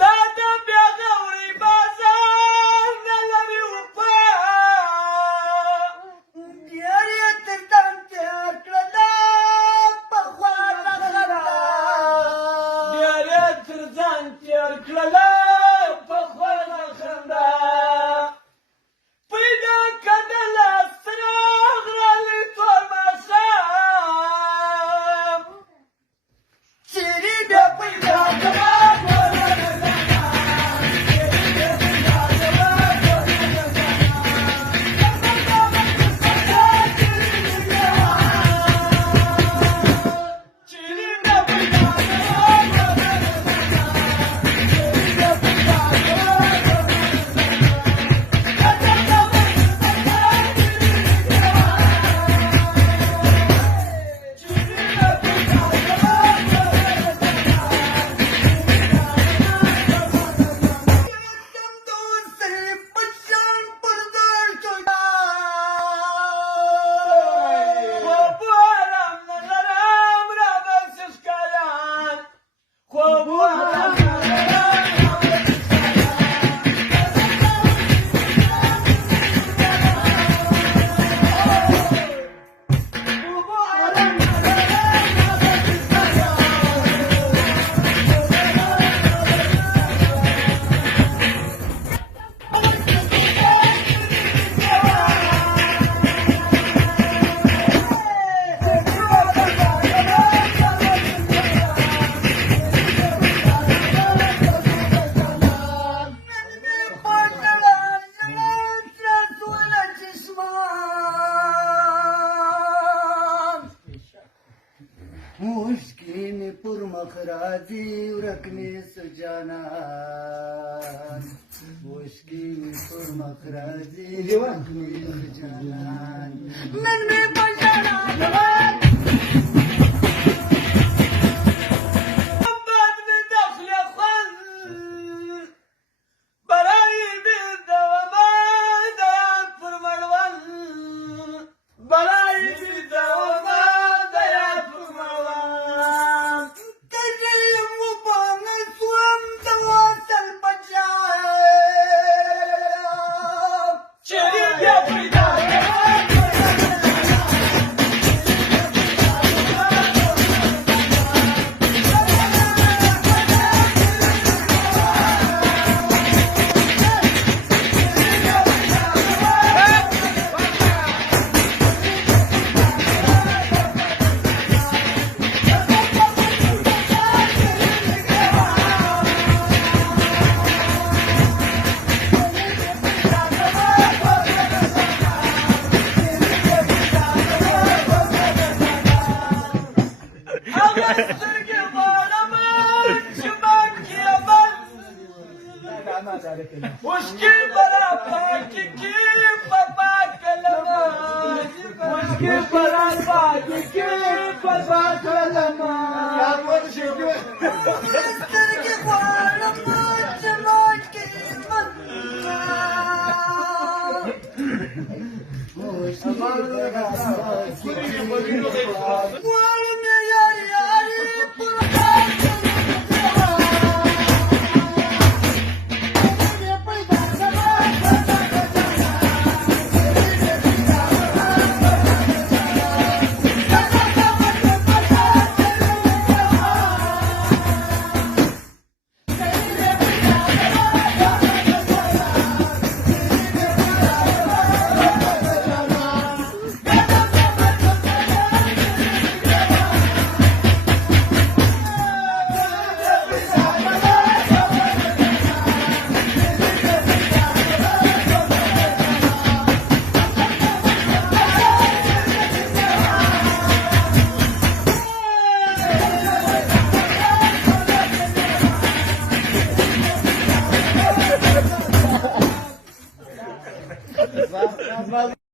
दादा ब्यागवळी बाजार नलवी उपा गियत तंते अकलदा पखवाला गदा गियत तंते अकलदा पखवाला गदा पैदा कदला सरागली तोरमासा चिरी दे पैदा कमा मुश्किन पुरमखराजी रखने सुजाना मुश्किन पुरमखराजी रखने सुजाना मन में बजाना बाद में दखल खल बराई बिदवमाद पुरमड़वन बराई बिदवमाद मुश्किल बड़ा पाकी की पापा कलमा मुश्किल बड़ा पाकी की पापा कलमा मुश्किल के बालमा चमके मन्ना मुश्किल बड़ा पाकी